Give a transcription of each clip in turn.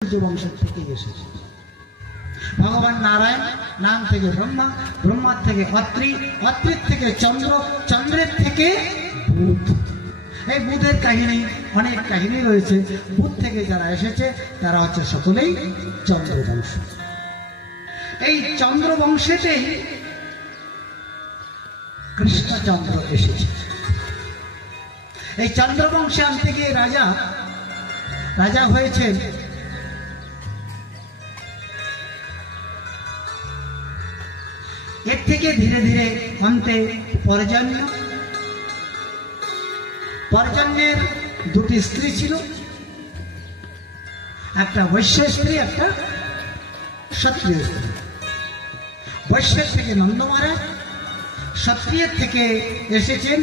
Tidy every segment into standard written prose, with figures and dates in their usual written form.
বংশের থেকে এসেছে। ভগবান নারায়ণ নাম থেকে ব্রহ্মা, ব্রহ্মার থেকে অত্রি, অত্রির থেকে চন্দ্র, চন্দ্রের থেকে বুধ। এই বুধের কাহিনী অনেক কাহিনী রয়েছে। বুধ থেকে যারা এসেছে তারা হচ্ছে সকলেই চন্দ্রবংশ। এই চন্দ্রবংশেতেই কৃষ্ণচন্দ্র এসেছে। এই চন্দ্রবংশে আনতে গিয়ে রাজা হয়েছেন এর থেকে ধীরে ধীরে অন্তে পর্জন্যের দুটি স্ত্রী ছিল, একটা বৈশ্য স্ত্রী, একটা ক্ষত্রিয় স্ত্রী। বৈশ্যের থেকে নন্দ মহারাজ, ক্ষত্রিয়ের থেকে এসেছেন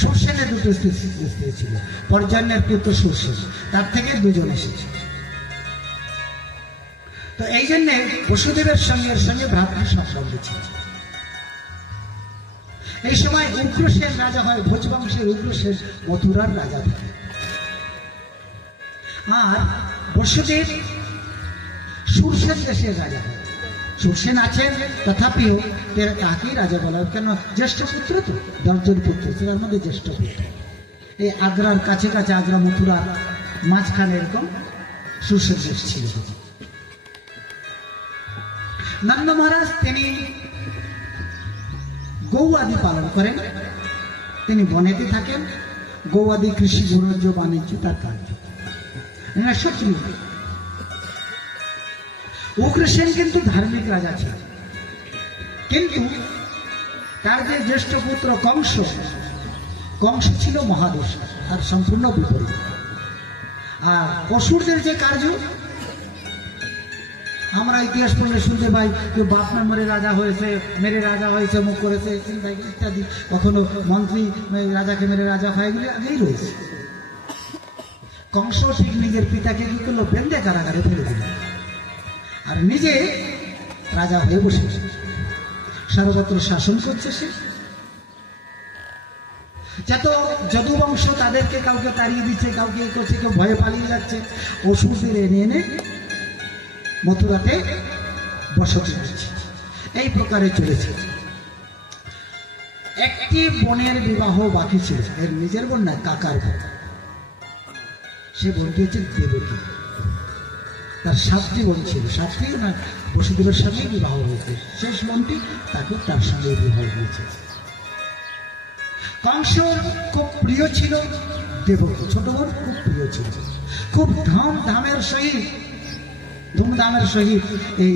সুরসেনের দুটো স্ত্রী ছিল। পর্জন্যের পুত্র সুরসেন, তার থেকে দুজন এসেছে। তো এই জন্যে বসুদেবের সঙ্গে ভ্রাতৃ সম্বন্ধ ছিল। এই সময় উগ্রসেন রাজা হয়, ভোজবংশের উগ্রসেন মথুরার রাজা থাকে। আর বসুদেব সুরসেন দেশের রাজা হয়। সুরসেন আছেন, তথাপিও তাকেই রাজা বলা হয়, কেন জ্যেষ্ঠ পুত্র তো, 10 জন পুত্র, তার মধ্যে জ্যেষ্ঠ পুত্র। এই আগ্রার কাছে কাছে, আগ্রা মথুরা মাঝখানে এরকম সুরসেন দেশ ছিল। নন্দ মহারাজ তিনি গৌ আদি পালন করেন, তিনি বনেতে থাকেন। গৌ আদি কৃষি, বাণিজ্য, বাণিজ্য তার কার্য। সত্যি উগ্রসেন কিন্তু ধার্মিক রাজা ছিল, কিন্তু তার যে জ্যেষ্ঠ পুত্র কংস ছিল মহাদোষ, আর সম্পূর্ণ বিপরীত। আর অসুরদের যে কার্য, আমরা ইতিহাস পড়লে শুনতে পাই যে বাপ না মেরে রাজা হয়েছে, মুখ করেছে ইত্যাদি। কখনো মন্ত্রী রাজাকে মেরে রাজা হয়, এগুলি আগেই রয়েছে। কংস ঠিক নিজের পিতাকে কি করলো, বেঁধে কারাগারে ফেলে দিল, আর নিজে রাজা হয়ে বসে সর্বত্র শাসন করছে। সে যত যদুবংশ তাদেরকে কাউকে তাড়িয়ে দিচ্ছে, কাউকে করছে, কেউ ভয়ে পালিয়ে যাচ্ছে। অসুরদের এনে মথুরাতে বসতি দিচ্ছে। এই প্রকারে চলেছে। একটি বোনের বিবাহ বাকি ছিল, এর নিজের বোন না, কাকার বোন। সে বোনটি হচ্ছে দেবকী। তার 7টি বোন ছিল, 7টি না, বসুদেবের সঙ্গে বিবাহ হয়েছে। শেষ বোনটি তাকে তার সঙ্গে বিবাহ হয়েছে। কংস খুব প্রিয় ছিল দেবকী, ছোট বোন খুব প্রিয় ছিল। খুব ধুমধামের সহিত এই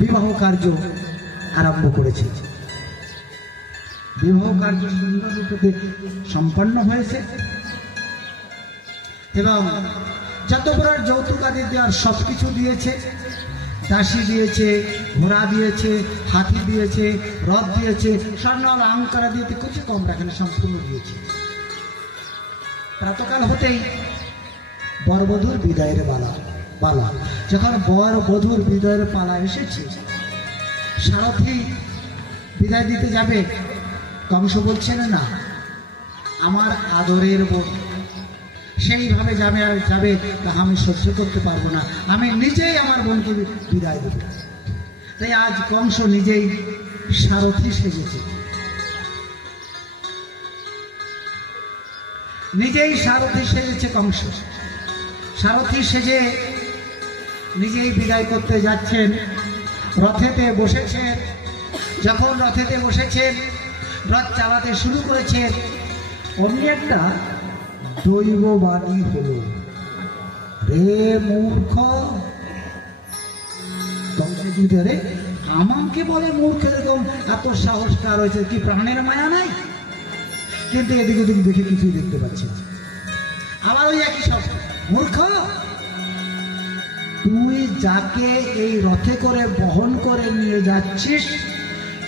বিবাহ কার্য আরম্ভ করেছে। বিবাহ কার্য সুন্দর রূপে সম্পন্ন হয়েছে এবং যত প্রকার যৌতুক আদি দেওয়ার সবকিছু দিয়েছে। দাসী দিয়েছে, ঘোড়া দিয়েছে, হাতি দিয়েছে, রথ দিয়েছে, স্বর্ণ অলঙ্কার দিয়েছে, কিছু কম রাখেন, সম্পূর্ণ দিয়েছে। প্রাতকাল হতেই বরবধূর বিদায়ের পালা। যখন বরবধূর বিদায়ের পালা এসেছে, সারথি বিদায় দিতে যাবে, কংস বলছেন না, আমার আদরের বোন সেইভাবে যাবে তা আমি সহ্য করতে পারবো না, আমি নিজেই আমার বোনকে বিদায় দেব। তাই আজ কংস নিজেই সারথি সেজেছে, কংস সারথি সেজে নিজেই বিদায় করতে যাচ্ছেন। রথেতে বসেছেন। যখন রথেতে বসেছেন, রথ চালাতে শুরু করেছেন, অমনি একটা দৈব বাণী হলো, রে মূর্খ। রে আমাকে বলে মূর্খ, এরকম এত সাহস কার হয়েছে? কি প্রাণের মায়া নাই? কিন্তু এদিক ওদিক দেখে কিছুই দেখতে পাচ্ছি। আবার ওই একই সব, মূর্খ, তুই যাকে এই রথে করে বহন করে নিয়ে যাচ্ছিস,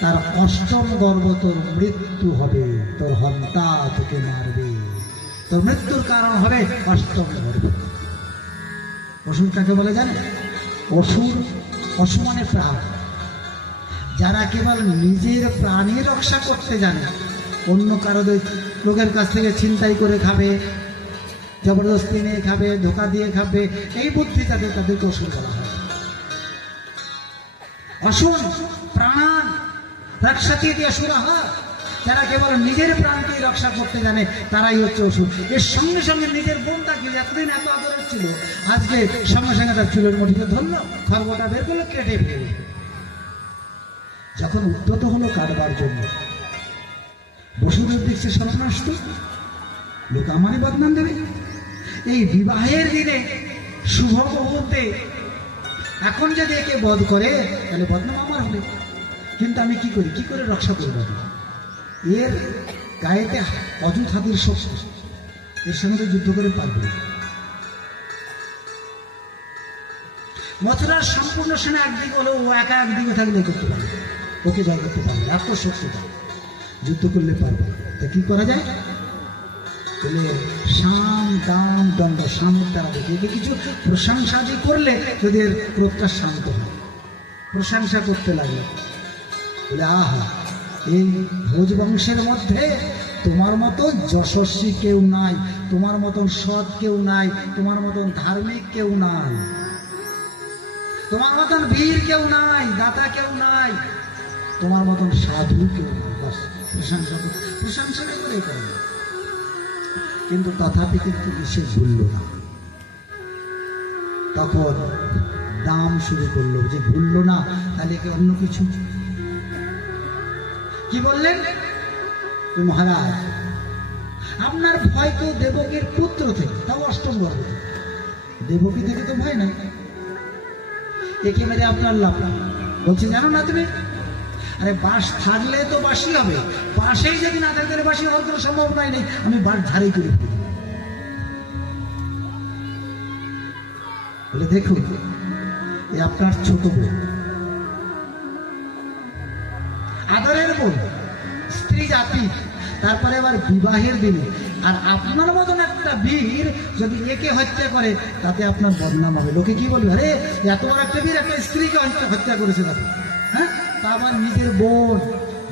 তার 8ম গর্ভ তোর মৃত্যু হবে, তোর হন্তা তোকে মারবে, তোর মৃত্যুর কারণ হবে 8ম গর্ভ। অসুর কাকে বলে জানে? অসুর মানে প্রাণ। যারা কেবল নিজের প্রাণী রক্ষা করতে জানে, অন্য কারো লোকের কাছ থেকে ছিনতাই করে খাবে, জবরদস্তি নিয়ে খাবে, ধোকা দিয়ে খাবে, এই বুদ্ধি তাদেরকে অসুর বলা হয়। অসুর প্রাণ রক্ষাতি অসুরাহ, যারা কেবল নিজের প্রাণকে রক্ষা করতে জানে তারাই হচ্ছে অসুর। এর সঙ্গে সঙ্গে নিজের বোনটাকে এতদিন এত আদরের ছিল, আজকে সঙ্গে সঙ্গে তার চুলের মুঠিতে ধরলো, খড়গটা বের করলো, কেটে ফেলল। যখন উদ্যত হলো কাটবার জন্য, বসুদেব দেখছে সর্বনাশ, লোক আমারই বদনাম দেবে। এই বিবাহের দিনে শুভ মুহূর্তে এখন যদি একে বধ করে তাহলে বদনাম আমার হবে, কিন্তু আমি কি করি, কি করে রক্ষা করব? এর গায়েতে অযুত হাতির শক্তি, এর সঙ্গে যুদ্ধ করে পারবে। মথুরার সম্পূর্ণ সেনা একদিকে হলেও ও একা একদিকে থাকলে করতে পারবে, ওকে জয় করতে পারবে, এত শক্তি যুদ্ধ করলে পারবে। তা কি করা যায়? বলে সাম দাম দণ্ড, সামের দ্বারা দেখে কিছু প্রশংসা দিয়ে করলে যদি এর ক্রোধটা শান্ত হয়। প্রশংসা করতে লাগলো, বলে আহা, এই ভোজ বংশের মধ্যে তোমার মতন যশস্বী কেউ নাই, তোমার মতন সৎ কেউ নাই, তোমার মতন ধার্মিক কেউ নাই, তোমার মতন বীর কেউ নাই, দাতা কেউ নাই, তোমার মতন সাধু কেউ নাই। বাস প্রশংসা করে করে। কিন্তু তথাপি কিন্তু সে ভুলল না। তখন দাম শুরু করলো, যে ভুলল না তাহলে কি অন্য কিছু? কি বললেন? মহারাজ, আপনার ভয় তো দেবকীর পুত্র থেকে, তাও অষ্টম গর্ভ, দেবকী থেকে তো ভয় নাই, একে মেরে আপনার লাভ। বলছে জানো না তুমি, আরে বাঁশ থাকলে তো বাঁশি হবে, বাঁশেই যদি না থাকলে বাঁশি হওয়ার কোনো সম্ভাবনাই নেই, আমি বাঁশ ধারেই করে ফেলি। বলে দেখুন, এ আপনার ছোট বোন, আদরের বোন, স্ত্রী জাতি, তারপরে আবার বিবাহের দিনে, আর আপনার মতন একটা বীর যদি একে হত্যা করে তাতে আপনার বদনাম হবে। লোকে কি বলবে, আরে এত বড় একটা বীর একটা স্ত্রীকে হত্যা করেছে তাকে, হ্যাঁ, তা আবার নিজের বোন,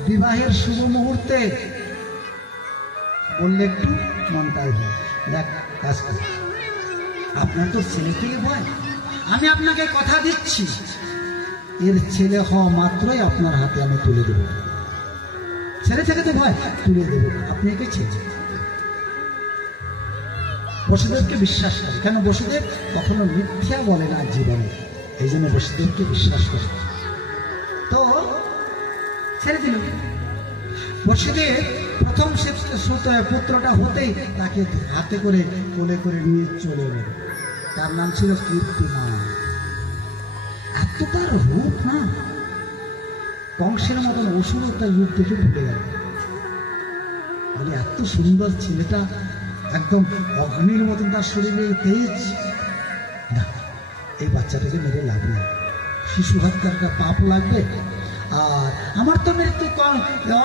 বিবাহের শুভ মুহূর্তে বললে একটু মনটাই হয়। দেখ কাজ করে, আপনার তো ছেলে থেকে ভয়, আমি আপনাকে কথা দিচ্ছি, এর ছেলে হওয়া মাত্রই আপনার হাতে আমি তুলে দেব। ছেলে থেকে তো ভয়, তুলে দেব, আপনি একে ছেড়ে। বসুদেবকে বিশ্বাস করে, কেন বসুদেব কখনো মিথ্যা বলে না জীবনে, এই জন্য বসুদেবকে বিশ্বাস করে। তো ছেড়ে দিল। বসুদেব প্রথম পুত্রটা হতেই তাকে হাতে করে কোলে করে নিয়ে চলে এলেন। তার নাম ছিল কীর্তিমান। এত তার রূপ, না কংসের মতন অসুর তার রূপ দেখে ভুলে গেল। বলে এত সুন্দর ছেলেটা, একদম অগ্নির মতন তার শরীরে তেজ, না এই বাচ্চাটাকে মেরে লাভ নেই, শিশু হত্যার একটা পাপ লাগবে। আর আমার তো মৃত্যু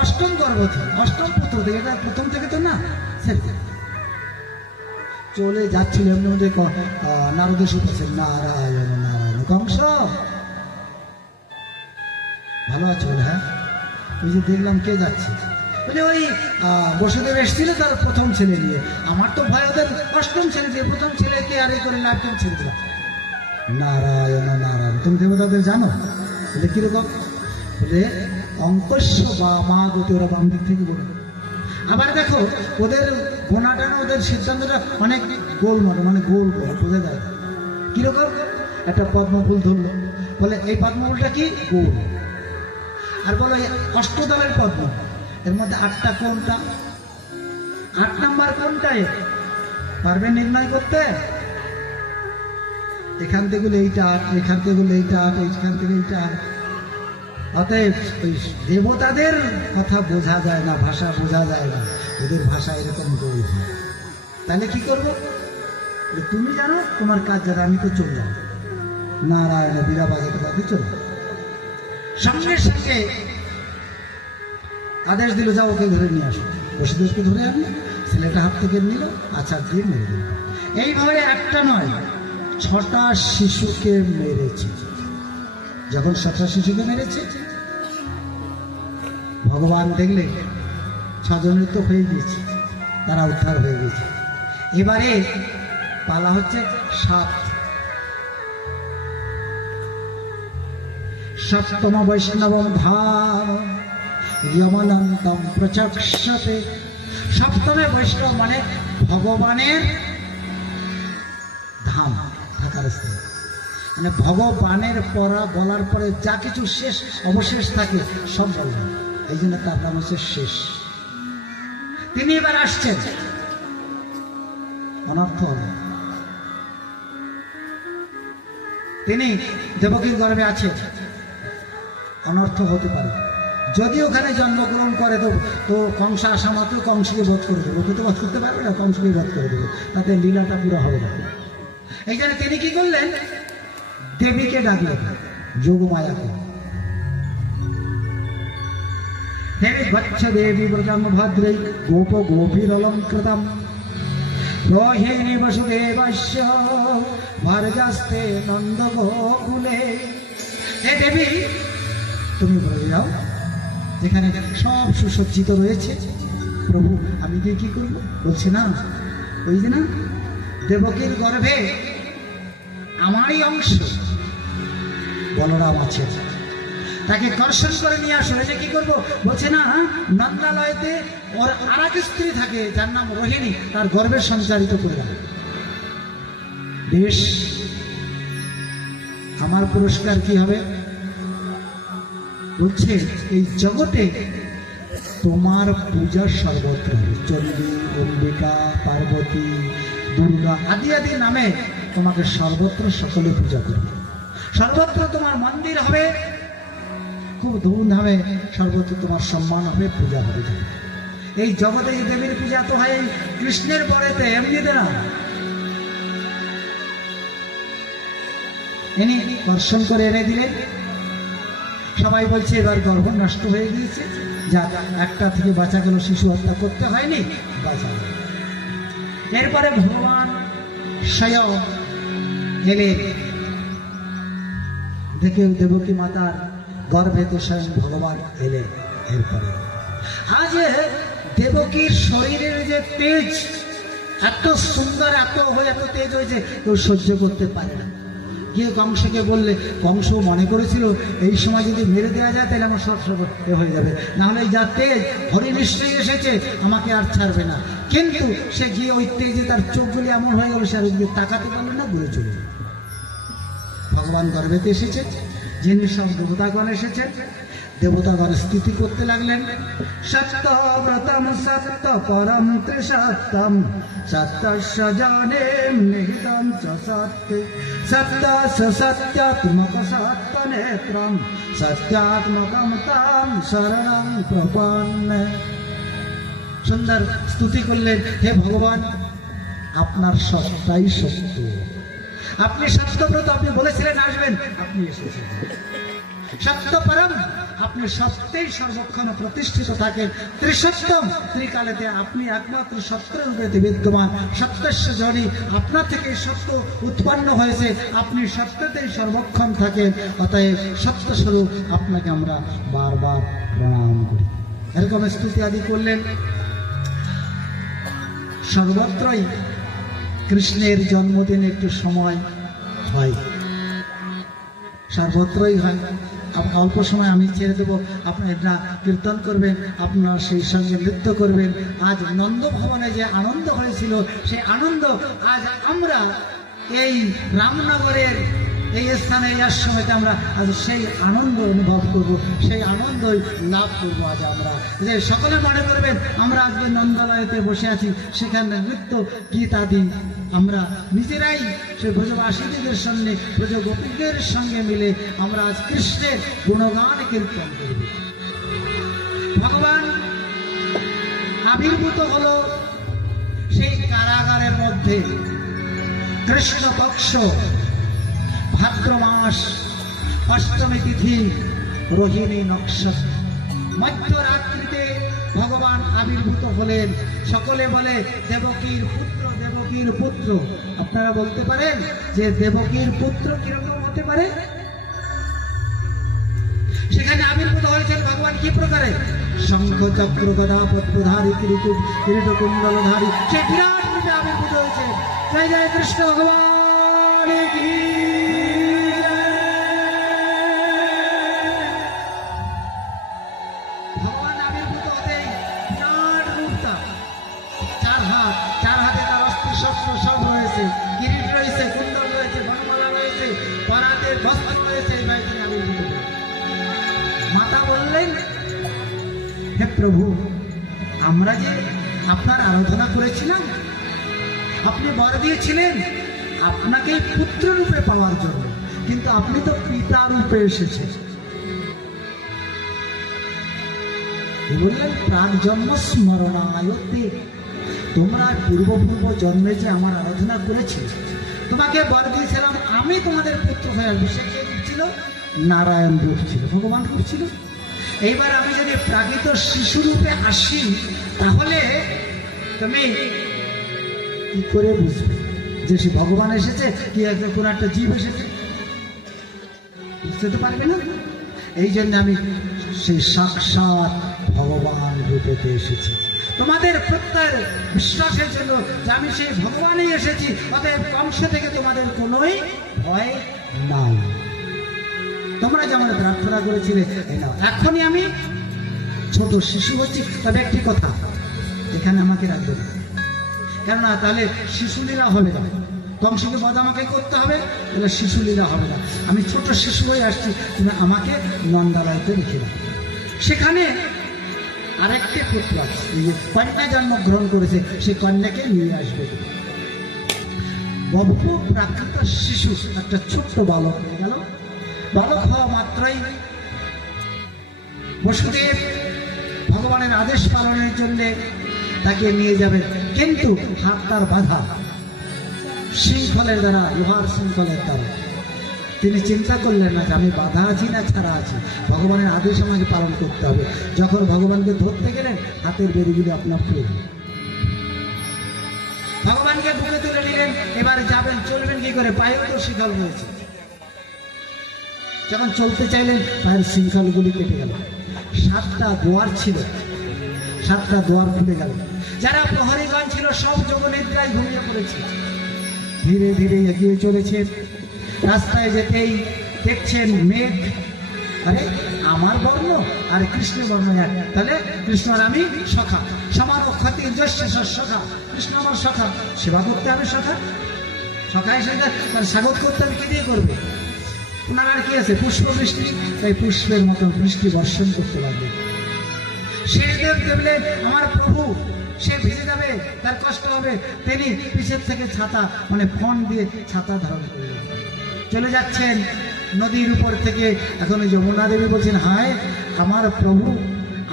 অষ্টম গর্ভ থেকে, অষ্টম পুত্র থেকে, এটা প্রথম থেকে তো না। চলে যাচ্ছিল এমনি মধ্যে নারদ এসে বলছেন, নারায়ণ নারায়ণ, কংস ভালো আছো? বলে হ্যাঁ। ওই যে দেখলাম কে যাচ্ছে, বলে ওই বসুদেব এসেছিল তার প্রথম ছেলে নিয়ে, আমার তো ভয় ওদের অষ্টম ছেলে দিয়ে, প্রথম ছেলেকে আর এই করে লাভ কেন ছেড়ে দিলাম। নারায়ণ নারায়ণ, তুমি দেবতাদের জানো? বলে কিরকম? বলে অঙ্কস্য বা মা গতি, ওরা বাম দিক থেকে বলে। আবার দেখো ওদের গোনাটা না, ওদের সিদ্ধান্তটা অনেক গোল মতো, মানে গোল গোল বোঝা যায়। কিরকম? একটা পদ্মফুল ধরলো, বলে এই পদ্মফুলটা কি? গোল। আর বলো এই অষ্টদলের পদ্ম, এর মধ্যে 8টা কোনটা? 8 নাম্বার কোনটা? পারবে নির্ণয় করতে? এখান থেকে এইটা, এখান থেকে এইটা, এইখান থেকে এইটা। অতএব ওই দেবতাদের কথা বোঝা যায় না, ভাষা বোঝা যায় না, ওদের ভাষা এরকম গোল হয়। তাহলে কি করবো? তুমি জানো, তোমার কাজ জানো, আমি তো চলে যাবো। নারায়ণ বীরা বাজাতে পারবে, চলো। সঙ্গে সঙ্গে আদেশ দিল, যাও ওকে ধরে নিয়ে আসো। বসুদেবকে ধরে আনলো, ছেলেটা হাত থেকে নিল, আচার দিয়ে মেরে দিল। এইভাবে একটা নয়, 6টা শিশুকে মেরেছে। যখন 6টা শিশুকে মেরেছে, ভগবান দেখলে 6 জনের তো হয়ে গিয়েছে, তারা উদ্ধার হয়ে গেছে। এবারে পালা হচ্ছে 7। সপ্তম বৈষ্ণবম ধাম যমনন্তম প্রচক্ষতে। সপ্তমে বৈষ্ণব মানে ভগবানের ধাম, থাকার স্থান, মানে ভগবানের পরা বলার পরে যা কিছু শেষ অবশেষ থাকে সব বলবেন, এই জন্য তার নাম হচ্ছে শেষ। তিনি এবার আসছেন, অনর্থ হবে তিনি দেবকীর গর্ভে আছে, অনর্থ হতে পারে। যদি ওখানে জন্মগ্রহণ করে তো কংস আসা মাত্র কংসকে বধ করে দেবে, ওকে তো বধ করতে পারবে না, কংসকে বধ করে দেবে, তাতে লীলাটা পুরো হবে না। এই জন্য তিনি কি করলেন, দেবীকে ডাকলেন, যোগমায়াকে। দেবী গচ্ছ দেবী ব্রজম ভদ্রৈ গোপ গোপীর অলঙ্কৃতম রোহিণী বসুদেবস্য ভারজাস্তে নন্দ গোকুলে। হে দেবী, তুমি বলে যাও, যেখানে সব সুসজ্জিত রয়েছে। প্রভু আমি গিয়ে কি করবো? বলছে না, ওই যে না দেবকীর গর্ভে আমারই অংশ বলরাম আছে, তাকে দর্শন করে নিয়ে আসলে যে কি করবো? বলছে না, নন্দালয়তে ওর আর এক স্ত্রী থাকে যার নাম রোহিণী, তার গর্ভে সঞ্চারিত করে দাও। বেশ, আমার পুরস্কার কি হবে? বলছে এই জগতে তোমার পূজা সর্বত্র, চণ্ডী, অম্বিকা, পার্বতী, দুর্গা আদি আদি নামে তোমাকে সর্বত্র সকলে পূজা করবে। সর্বত্র তোমার মন্দির হবে, খুব ধুমধামে সর্বত্র তোমার সম্মান হবে, পূজা হবে। এই জগতে এই দেবীর পূজা তো হয় কৃষ্ণের পরেতে, এমনিতে না। ইনি দর্শন করে এনে দিলেন। সবাই বলছে এবার গর্ভ নষ্ট হয়ে গিয়েছে, যা একটা থেকে বাঁচা গেল, শিশু হত্যা করতে হয়নি, বাঁচা গেল। এরপরে ভগবান স্বয়ং এলেন, দেখে দেবকী মাতার গর্ভেতে স্বয়ং ভগবান এলেন। এরপরে আজ দেবকীর শরীরের যে তেজ এত সুন্দর, এত তেজ হয়েছে, কেউ সহ্য করতে পারে না। গিয়ে কংসকে বললে, কংস মনে করেছিল এই সময় যদি মেরে দেওয়া যায় তাহলে আমার সব হয়ে যাবে, নাহলে যা তেজ হরি নিশ্চয়ই এসেছে, আমাকে আর ছাড়বে না। কিন্তু সে গিয়ে ওই তেজে তার চোখগুলি এমন হয়ে গেল, সে আর ওইদিকে তাকাতে পারলো না, দূরে চলে গেল। ভগবান গর্ভেতে এসেছে, যিনি সব দেবতাগণ এসেছেন, দেবতাগণ স্তুতি করতে লাগলেন। সত্যব্রতম সত্য পরম ত্রিসত্যম সত্যস্য জানে নিহিতম চ সত্যে সত্যস্য সত্যাত্মক সত্য নেত্রম সত্যাত্মকম তাম শরণং প্রপন্নে। সুন্দর স্তুতি করলেন, হে ভগবান, আপনার সত্তাই সত্য, আপনি সত্যব্রত, আপনি বলেছিলেন আসবেন, আপনি এসেছেন। সত্যপরম, আপনি সত্যেই সর্বক্ষণ প্রতিষ্ঠিত থাকেন। ত্রিসত্যম, ত্রিকালেতে আপনি একমাত্র সত্যরূপে বিদ্যমান। সত্যস্য জনি, আপনার থেকে সত্য উৎপন্ন হয়েছে, আপনি সত্যতেই সর্বক্ষণ থাকেন। অতএব সত্যস্বরূপ আপনাকে আমরা বারবার প্রণাম করি। এরকম স্তুতি আদি করলেন। সর্বত্রই কৃষ্ণের জন্মদিন একটু সময় হয়, সর্বত্রই হয়। অল্প সময় আমি ছেড়ে দেবো, আপনারা কীর্তন করবেন, আপনারা সেই সঙ্গে নৃত্য করবেন। আজ নন্দ ভবনে যে আনন্দ হয়েছিল, সেই আনন্দ আজ আমরা এই রামনগরের এই স্থানে এই আশ্রমেতে আমরা আজ সেই আনন্দ অনুভব করব, সেই আনন্দই লাভ করবো। আজ আমরা যে সকলে মনে করবেন আমরা আজকে নন্দালয়তে বসে আছি, সেখানে নৃত্য গীত আদি আমরা নিজেরাই সেই ব্রজবাসীদের সঙ্গে, ব্রজগোপীদের সঙ্গে মিলে আমরা আজ কৃষ্ণের গুণগান কীর্তন করব। ভগবান আবির্ভূত হলো সেই কারাগারের মধ্যে। কৃষ্ণপক্ষ ভাদ্র মাস অষ্টমী তিথি রোহিণী নক্ষত্র, মধ্যরাত্রিতে ভগবান আবির্ভূত হলেন। সকলে বলে দেবকীর পুত্র, দেবকীর পুত্র। আপনারা বলতে পারেন যে দেবকীর পুত্র কিরকম হতে পারে? সেখানে আবির্ভূত হয়েছেন ভগবান কি প্রকারে? শঙ্খ চক্র গদা পদ্মধারী কিরীট কুণ্ডলধারী সে বিরাট রূপে আবির্ভূত হয়েছে। জয় জয় কৃষ্ণ ভগবান কি। ভগবান আবির্ভূত হতেই বিরাট রূপটা, চার হাতে তার অস্ত্র শস্ত্র সব রয়েছে, কিরীট রয়েছে, কুণ্ডল রয়েছে, বনমালা রয়েছে, পরাতে বস্ত্র রয়েছে। এইভাবে তিনি আবির্ভূত হলেন। মাতা বললেন, হে প্রভু, আমরা যে আপনার আরাধনা করেছিলাম, আপনি বর দিয়েছিলেন আপনাকে পুত্র রূপে পাওয়ার জন্য, কিন্তু আপনি তো পিতা রূপে এসেছেন। বললেন, প্রাক জন্ম স্মরণায়তে, তোমরা পূর্ব জন্মে যে আমার আরাধনা করেছিলে, তোমাকে বর দিয়েছিলাম আমি তোমাদের পুত্র হয়ে আসবো। সে কে রূপ ছিল? নারায়ণ রূপ ছিল, ভগবান রূপ ছিল। এইবার আমি যদি প্রাকৃত শিশু রূপে আসি, তাহলে তুমি কি করে বুঝবে যে সে ভগবান এসেছে কি কোন একটা জীব এসেছে? বুঝতে তো পারবে না। এই জন্য আমি সেই সাক্ষাৎ ভগবান রূপেতে এসেছি তোমাদের প্রত্যয়ের বিশ্বাসের জন্য যে আমি সেই ভগবানই এসেছি। অতএব কংস থেকে তোমাদের কোনোই ভয় নাই। তোমরা যেমন প্রার্থনা করেছিলে, এখনই আমি ছোট শিশু হচ্ছি। তবে একটি কথা, এখানে আমাকে রাখবে না, কেননা তাহলে শিশুলীলা হবে না। কংসকে বধ আমাকে করতে হবে, তাহলে শিশুলীলা হবে না। আমি ছোট শিশু হয়ে আসছি, তুমি আমাকে নন্দালয়তে রেখে দাও। সেখানে আরেকটি পুত্র কন্যা জন্মগ্রহণ করেছে, সে কন্যাকে নিয়ে আসবে। বহু প্রাকৃত শিশু একটা ছোট্ট বালক হয়ে গেল। বালক হওয়া মাত্রই বসুদেব ভগবানের আদেশ পালনের জন্য তাকে নিয়ে যাবেন, কিন্তু হাত তার বাধা শৃঙ্খলের দ্বারা, লোহার শৃঙ্খলের দ্বারা। তিনি চিন্তা করলেন না যে আমি বাধা আছি না ছাড়া আছি, ভগবানের আদেশ আমাকে পালন করতে হবে। যখন ভগবানকে ধরতে গেলেন, হাতের বেরিগুলি আপনার ফেল, ভগবানকে বুকে তুলে নিলেন। এবার যাবেন, চলবেন কি করে? পায়েও তো শিকল হয়েছে। যখন চলতে চাইলেন, পায়ের শৃঙ্খলগুলি কেটে গেল। 7টা দোয়ার ছিল, 7টা দোয়ার খুলে গেল। যারা প্রহরীগণ ছিল সব যোগনিদ্রায় ঘুমিয়ে পড়েছে। ধীরে ধীরে এগিয়ে চলেছেন। রাস্তায় যেতেই দেখছেন মেঘ। আরে আমার বর্ণ আর কৃষ্ণের বর্ণ এক, তাহলে কৃষ্ণ আর আমি সখা। সমান ক্ষতি সখা, কৃষ্ণ আমার সখা, সেবা করতে আমি সখা। সখা এসে স্বাগত করতে আমি কি দিয়ে করবে? ওনার আর কি আছে? পুষ্প বৃষ্টি। তাই পুষ্পের মতন বৃষ্টি বর্ষণ করতে পারবে। সে দেখলেন আমার প্রভু, সে ভিজে যাবে, তার কষ্ট হবে। তিনি পিছের থেকে ছাতা, মানে ফোন দিয়ে ছাতা ধারণ করলেন। চলে যাচ্ছেন নদীর উপর থেকে। এখন যমুনা দেবী বলছেন, হায় আমার প্রভু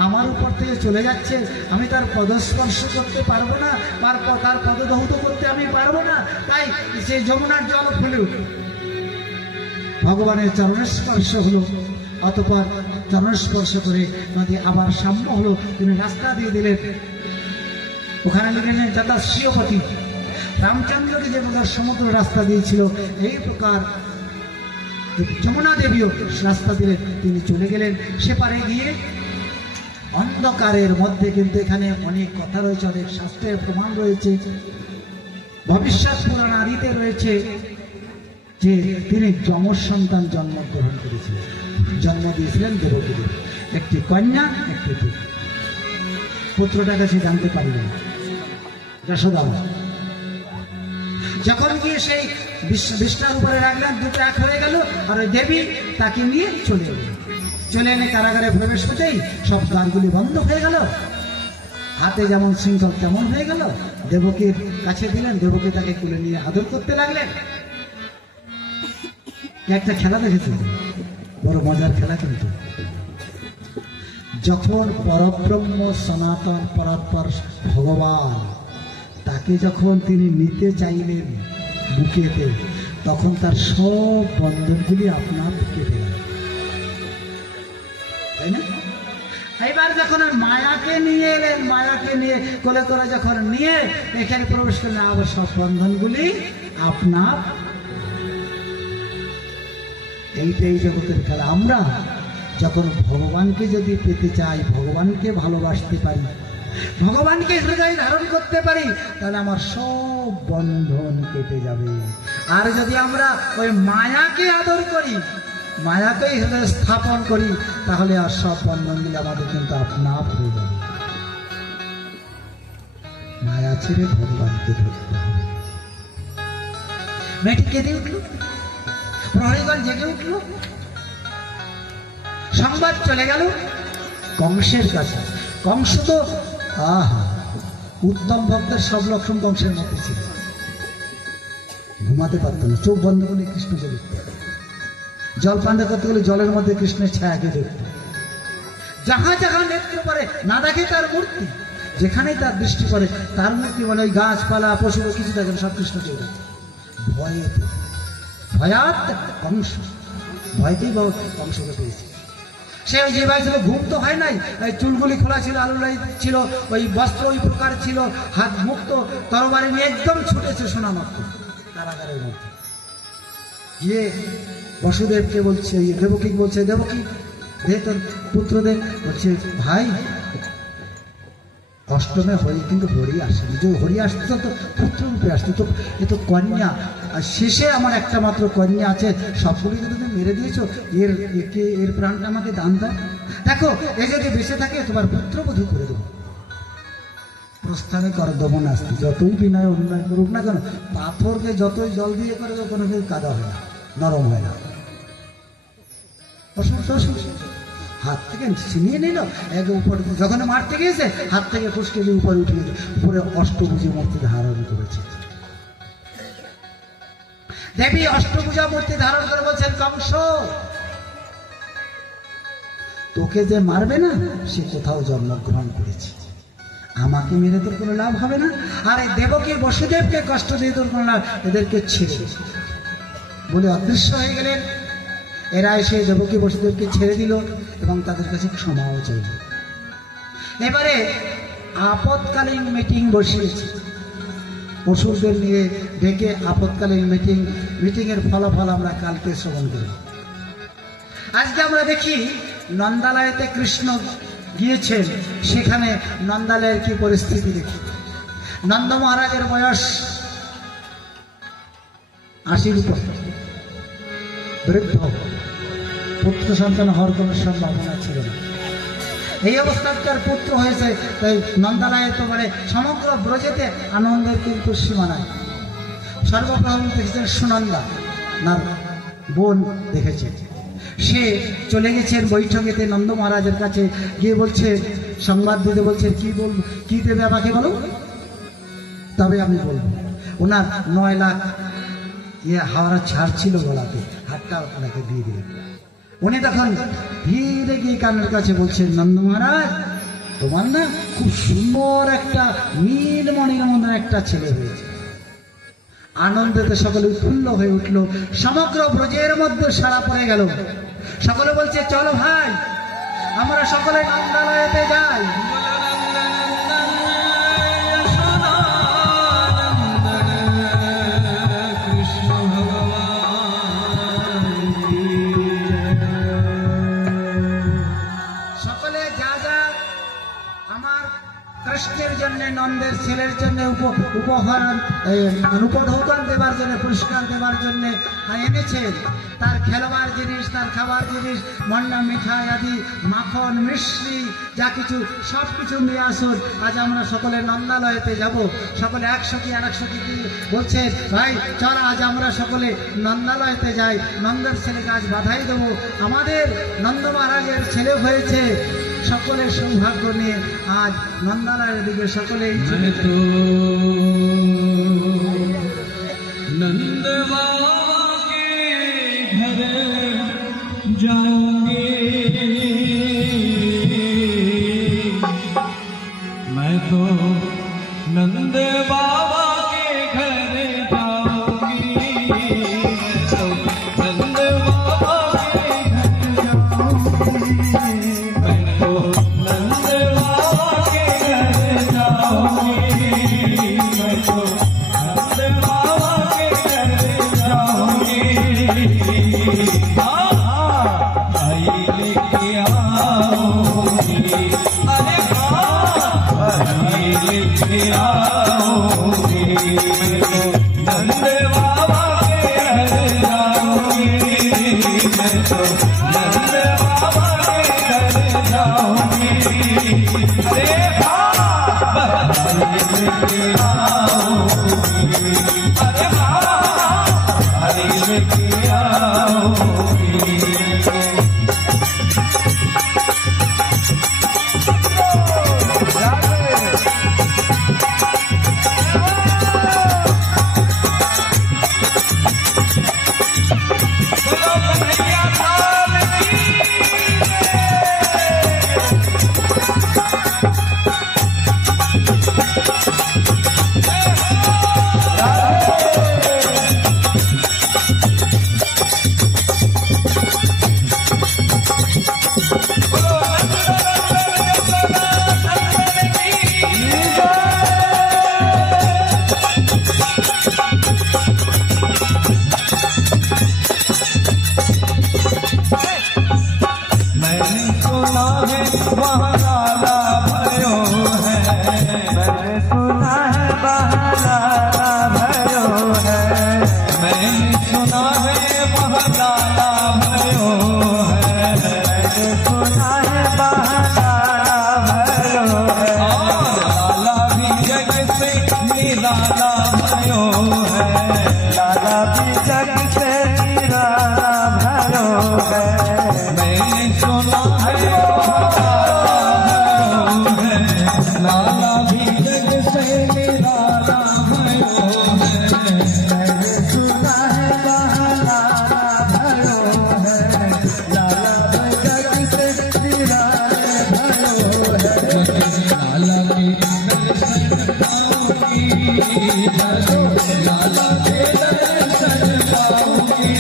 আমার উপর থেকে চলে যাচ্ছে, আমি তার পদস্পর্শ করতে পারবো না, তার পদধৌত করতে আমি পারবো না। তাই সেই যমুনার জল ফুলে উঠল, ভগবানের চরণস্পর্শ হলো। অতঃপর চরণস্পর্শ করে নদী আবার সাম্য হলো। তিনি রাস্তা দিয়ে দিলেন। ওখানে লিখেন যথা শ্রীয়পতি রামচন্দ্রকে যে প্রকার সমুদ্র রাস্তা দিয়েছিল, এই প্রকার যমুনা দেবীও রাস্তা দিলেন। তিনি চলে গেলেন সেপারে গিয়ে অন্ধকারের মধ্যে। কিন্তু এখানে অনেক কথা রয়েছে, অনেক শাস্ত্রের প্রমাণ রয়েছে, ভবিষ্যৎ পুরাণ আদিতে রয়েছে যে তিনি যমজ সন্তান জন্মগ্রহণ করেছিলেন, জন্ম দিয়েছিলেন দেবকী। একটি কন্যা, একটি পুত্র। পুত্রটাকে সে জানতে পারলেন যশোদা। যখন গিয়ে সেই বিছনার উপরে রাখলেন, দুটো এক হয়ে গেল। আর ওই দেবী তাকে নিয়ে চলে এলেন। চলে এনে কারাগারে প্রবেশ করতেই সব দ্বারগুলি বন্ধ হয়ে গেল। হাতে যেমন শৃঙ্খল তেমন হয়ে গেল। দেবকীর কাছে দিলেন, দেবকী তাকে তুলে নিয়ে আদর করতে লাগলেন। একটা খেলা দেখেছেন, বড় মজার খেলা। কিন্তু যখন পরব্রহ্ম সনাতন পরাৎপর ভগবান তাকে যখন তিনি নিতে চাইলেন বুকেতে, তখন তার সব বন্ধনগুলি আপনার কেটে গেল, তাই না? এবার যখন মায়াকে নিয়ে এলেন, মায়াকে নিয়ে কোলে করে যখন নিয়ে এখানে প্রবেশ করলেন, আবার সব বন্ধনগুলি আপনার। এইটাই জগতের খেলা। আমরা যখন ভগবানকে যদি পেতে চাই, ভগবানকে ভালোবাসতে পারি, ভগবানকে হৃদয়ে ধারণ করতে পারি, তাহলে আমার সব বন্ধন কেটে যাবে। আর যদি আমরা ওই মায়াকে আদর করি, মায়াকেই হৃদয়ে স্থাপন করি, তাহলে আর সব বন্ধনগুলো আমাদের কিন্তু আপনা আপ হয়ে যাবে। মায়া ছেড়ে ভগবানকে ধরতে হবে। মেয়েটি কেঁদে উঠল, প্রহরীগণ জেগে উঠল। সংবাদ চলে গেল কংসের কাছে। কংস তো উত্তম ভক্তের সব লক্ষণ কংসের মধ্যে ছিল। ঘুমাতে পারত না, চোখ বন্ধ করলে কৃষ্ণকে দেখত, জল পান করতে গেলে জলের মধ্যে কৃষ্ণের ছায়াকে দেখত। যাহা যাহা নেত্র পরে না দেখে তার মূর্তি, যেখানেই তার দৃষ্টি পড়ে তার মূর্তি, মানে ওই গাছপালা পশু কিছু দেখেন সব কৃষ্ণকে দেখে। ভয়েতে ভয়াত কংস, ভয়তেই কংসকে পেয়েছে। সে ওই যে ছিল, ঘুম তো হয় নাই, চুলগুলি খোলা ছিল, আলুলাই ছিল, ওই বস্ত্র ওই প্রকার ছিল, হাত মুক্ত, তরবারি নিয়ে একদম ছুটেছে সোনা মাত্র কারাগারের মধ্যে গিয়ে বসুদেবকে বলছে, দেবকী বলছে, দেবকী দে তোর পুত্র দে। বলছে ভাই অষ্টমে হরি কিন্তু হরি আসেনি, যে হরি আসতো তো পুত্র রূপে আসতো, তো এ তো কন্যা, আর শেষে আমার একটা মাত্র কন্যা আছে, সবগুলি যদি তুমি মেরে দিয়েছো, এর প্রাণটা আমাকে দান দাও। দেখো এ যদি বেঁচে থাকে তোমার পুত্রবধূ করে দেবো। প্রস্থানে করে দেবো না, যতই বিনয় অন্যায় করুক না কেন, পাথরকে যতই জল দিয়ে করে দেবো কোনো কিছু কাদা হয় না, নরম হয় না। হাত থেকে ছিনিয়ে নিল, এক উপরে যখন মারতে গিয়েছে হাত থেকে ফুসকে দিয়ে উপরে উঠে গেছে, উপরে অষ্টভুজী মূর্তি ধারণ করেছে। দেবী অষ্টভুজা মূর্তি ধারণ করে বলছেন, কংস তোকে যে মারবে না সে কোথাও জন্মগ্রহণ করেছে, আমাকে মেরে তোর কোনো লাভ হবে না, আর এই দেবকী বসুদেবকে কষ্ট দিয়ে তোর কোনো লাভ, এদেরকে ছেড়ে বলে অদৃশ্য হয়ে গেলেন। এরা এসে দেবকী বসুদেবকে ছেড়ে দিল এবং তাদের কাছে ক্ষমাও চাইল। এবারে আপৎকালীন মিটিং বসিয়েছে, অসুরদের নিয়ে ডেকে আপৎকালীন মিটিংয়ের ফলাফল আমরা কালকে শ্রবণ করব। আজকে আমরা দেখি নন্দালয়েতে কৃষ্ণ গিয়েছেন, সেখানে নন্দালয়ের কি পরিস্থিতি দেখি। নন্দ মহারাজের বয়স 80-র উপর, বৃদ্ধ, পুত্র সন্তান হওয়ার কোনো সম্ভাবনা ছিল না। এই অবস্থায় তার পুত্র হয়েছে, তাই নন্দালয়ে তো মানে সমগ্র ব্রজেতে আনন্দের কিন্তু সীমা নাই। সর্বপ্রথম দেখেছেন সুনন্দা, না বোন দেখেছে, সে চলে গেছেন বৈঠকেতে নন্দ মহারাজের কাছে গিয়ে বলছে, সংবাদ দিতে বলছে, কি দেবে আমাকে বলো, তবে আমি বলবো। ওনার 9 লাখ হাওড়া ছাড় ছিল গলাতে, হাতটা ওনাকে দিয়ে দিলেন। উনি তখন ধীরে গিয়ে কানের কাছে বলছেন, নন্দ মহারাজ তোমার না খুব সুন্দর একটা নীলমণির মতো একটা ছেলে হয়েছে। আনন্দেতে সকলে উৎফুল্ল হয়ে উঠল, সমগ্র ব্রজের মধ্যে সাড়া পড়ে গেল। সকলে বলছে চলো ভাই আমরা সকলে নন্দালয়েতে যাই। কৃষ্ণের জন্য, নন্দের ছেলের জন্য উপহার উপঢৌকন দেবার জন্য, পুরস্কার দেবার জন্য এনেছে। তার খেলবার জিনিস, তার খাবার জিনিস, মন্ডা মিঠাই আদি, মাখন মিশ্রি যা কিছু সব কিছু নিয়ে আসুন। আজ আমরা সকলে নন্দালয়েতে যাব। সকলে 100 কি 100 কি বলছে, ভাই চল আজ আমরা সকলে নন্দালয়েতে যাই, নন্দের ছেলেকে আজ বাধাই দেবো, আমাদের নন্দ মহারাজের ছেলে হয়েছে। সকলের সৌভাগ্য নিয়ে আজ নন্দালয়ের দিকে সকলেই তো নন্দ বাবা के घर जाऊंगी, मैं तो नंद बाबा के घर जाऊंगी, मैं तो नंद बाबा के घर जाऊंगी, मैं तो नंद बाबा के घर जाऊंगी, मैं तो नंद बाबा के घर जाऊंगी। आई लेके जाऊंगी, नंद बाबा के घर जाऊंगी, मैं तो नंद बाबा के घर जाऊंगी। अरे लेके आऊंगी, अरे हरी लेके आऊंगी। वहाँ लाला भयो है, मैंने सुना है वहाँ लाला भयो है, मैंने सुना है वहाँ लाला भयो है, मैंने सुना है वहाँ लाला भयो है। और लाला भी जग से निराला भयो है, लाला भी जग से निराला भयो है, मैंने सुना है लाला भी जग से निराला भयो है, मैंने सुना है लाला भयो है, लाला भी जग से निराला भयो है। लाला की दर्शन पाऊंगी, लाला के दर्शन पाऊंगी,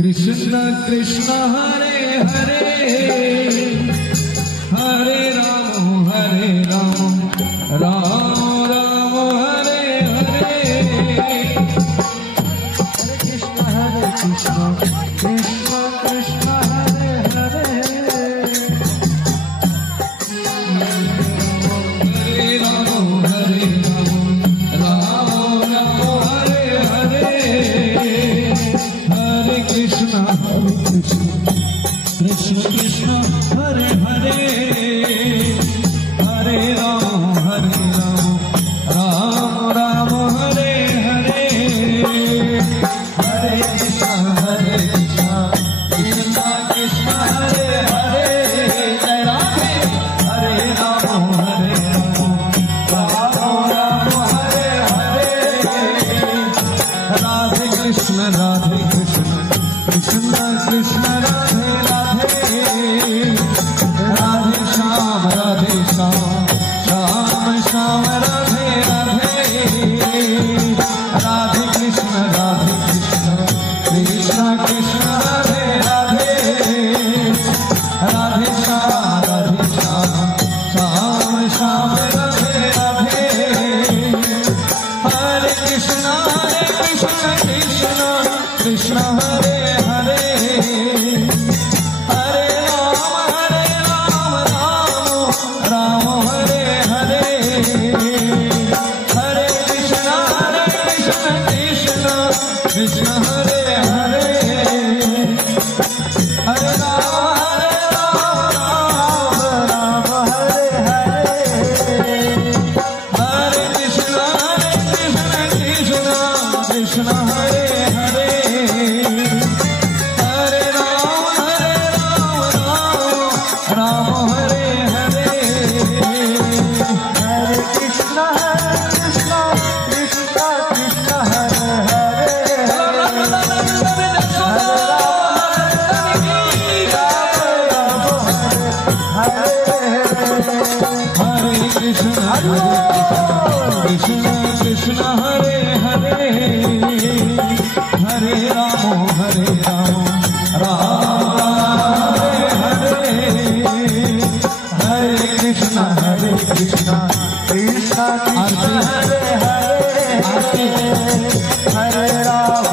कृष्ण कृष्ण हरे हरे हरे राम राम राम हरे हरे हरे कृष्ण कृष्ण कृष्ण हरे हरे हरे राम राम राम हरे हरे हरे कृष्ण कृष्ण कृष्ण राधे कृष्ण कृष्ण कृष्ण राधे राधे राधे श्याम श्याम श्याम राधे राधे राधे कृष्ण कृष्ण कृष्ण राधे राधे राधे श्याम श्याम श्याम राधे राधे हरे कृष्ण कृष्ण कृष्ण हरे हरे हरे राम राम राम हरे हरे हरे कृष्ण कृष्ण कृष्ण हरे हरे हरे राम राम हरे हरे हरे कृष्ण कृष्ण कृष्ण हरे हरे हरे राम राम हरे हरे हरे कृष्ण कृष्ण कृष्ण हरे हरे हरे कृष्ण कृष्ण कृष्ण हरे हरे हरे राम राम हरे हरे हरे कृष्ण कृष्ण हरे हरे हरे राम राम हरे हरे हरे कृष्ण कृष्ण कृष्ण हरे हरे हरे राम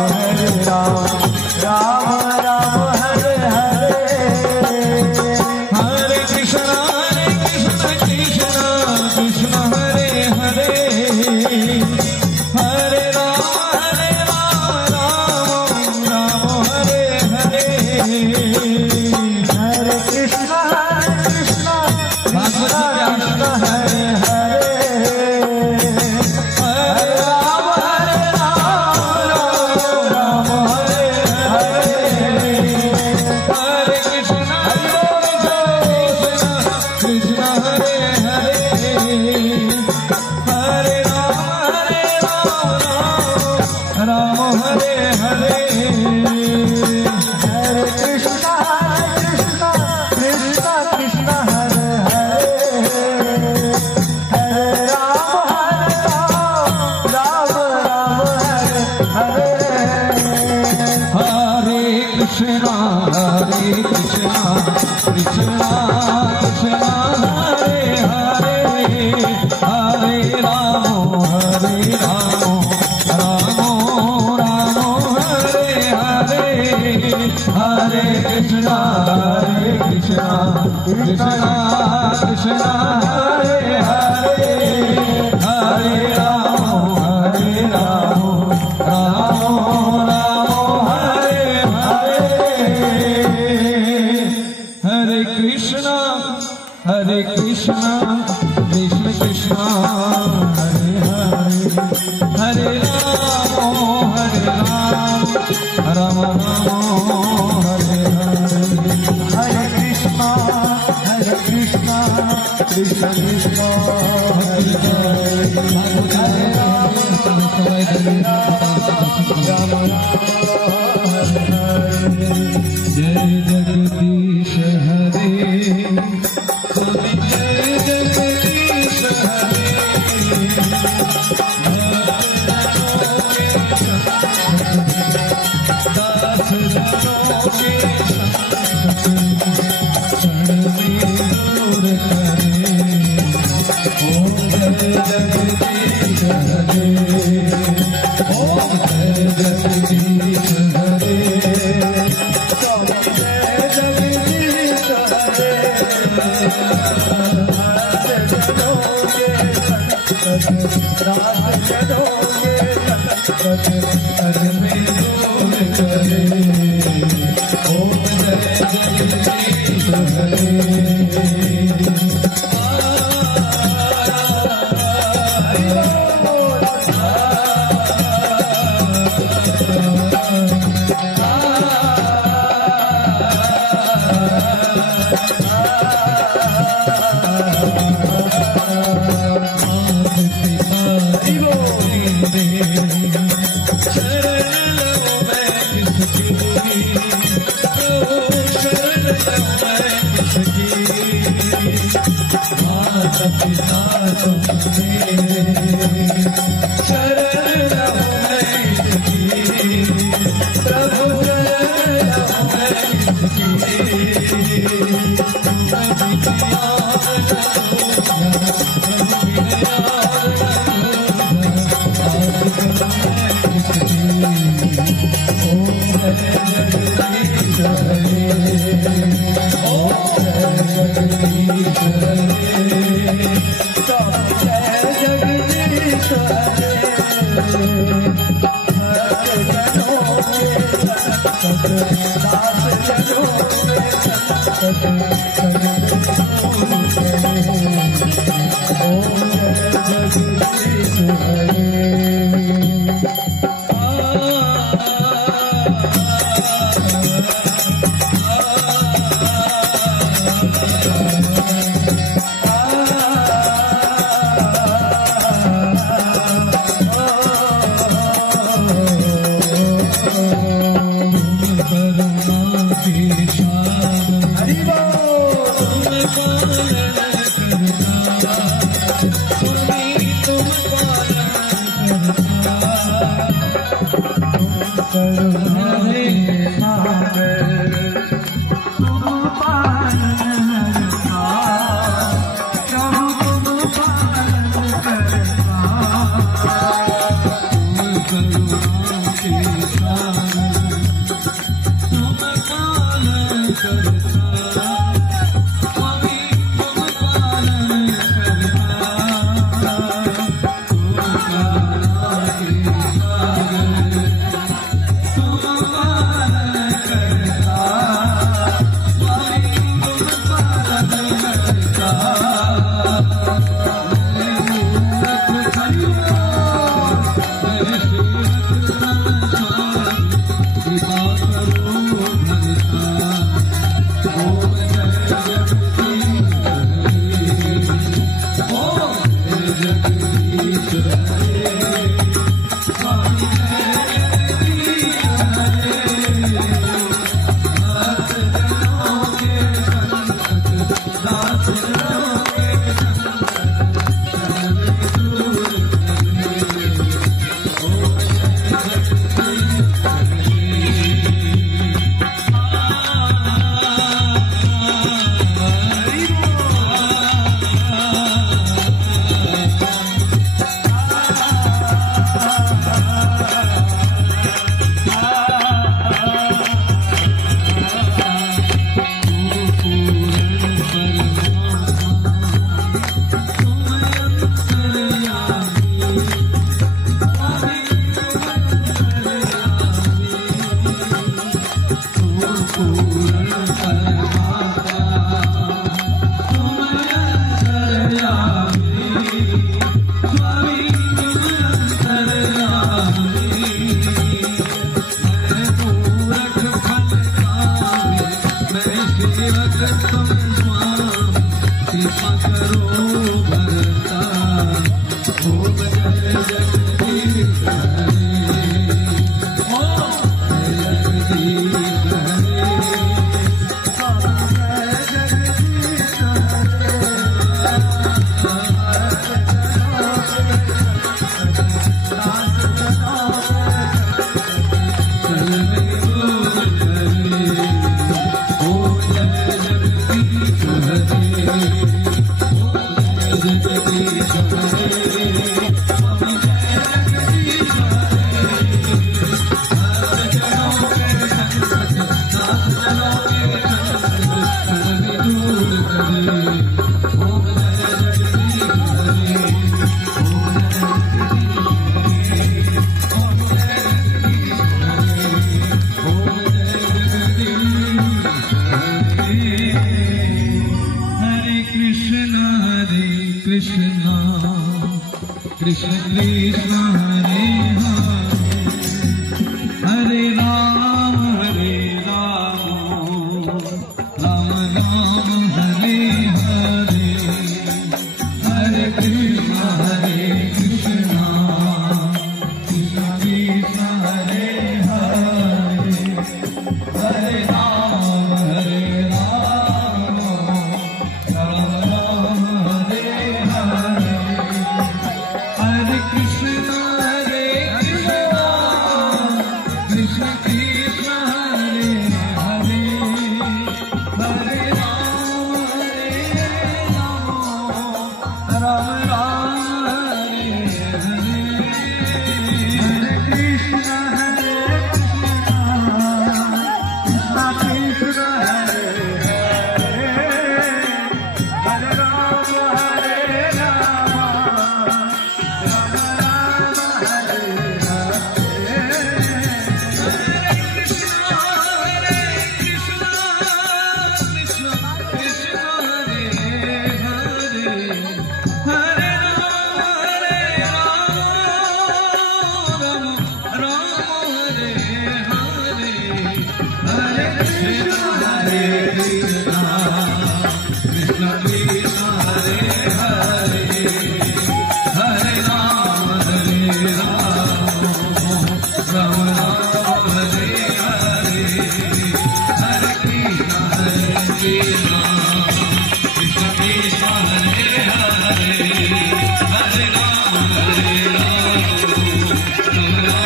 राम हरे हरे हरे कृष्ण कृष्ण हरे हरे हरे राम राम हरे हरे हरे कृष्ण कृष्ण हरे हरे हरे राम हरे हरे हरे कृष्ण कृष्ण कृष्ण हरे हरे हरे राम राम हरे हरे हरे कृष्ण कृष्ण कृष्ण हरे हरे हरे राम राम हरे हरे हरे कृष्ण कृष्ण कृष्ण हरे हरे हरे राम राम हरे हरे हरे कृष्ण कृष्ण कृष्ण हरे हरे हरे राम राम हरे हरे हरे कृष्ण कृष्ण कृष्ण हरे हरे राम जय जगदीश हरे जय जगदीश हरे दास जनों के शरण में दूर करे ओम जय जगदीश हरे ओम जय जगदीश हरे ओम जय जगदीश हरे दास जनों के शरण में दूर करे ओम जय जगदीश हरे शरण लो सखिया तुम मेरे शरण है इसकी प्रभु शरण है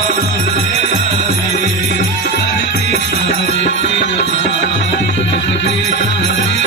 Hare Krishna, Hare Krishna, Krishna Krishna, Hare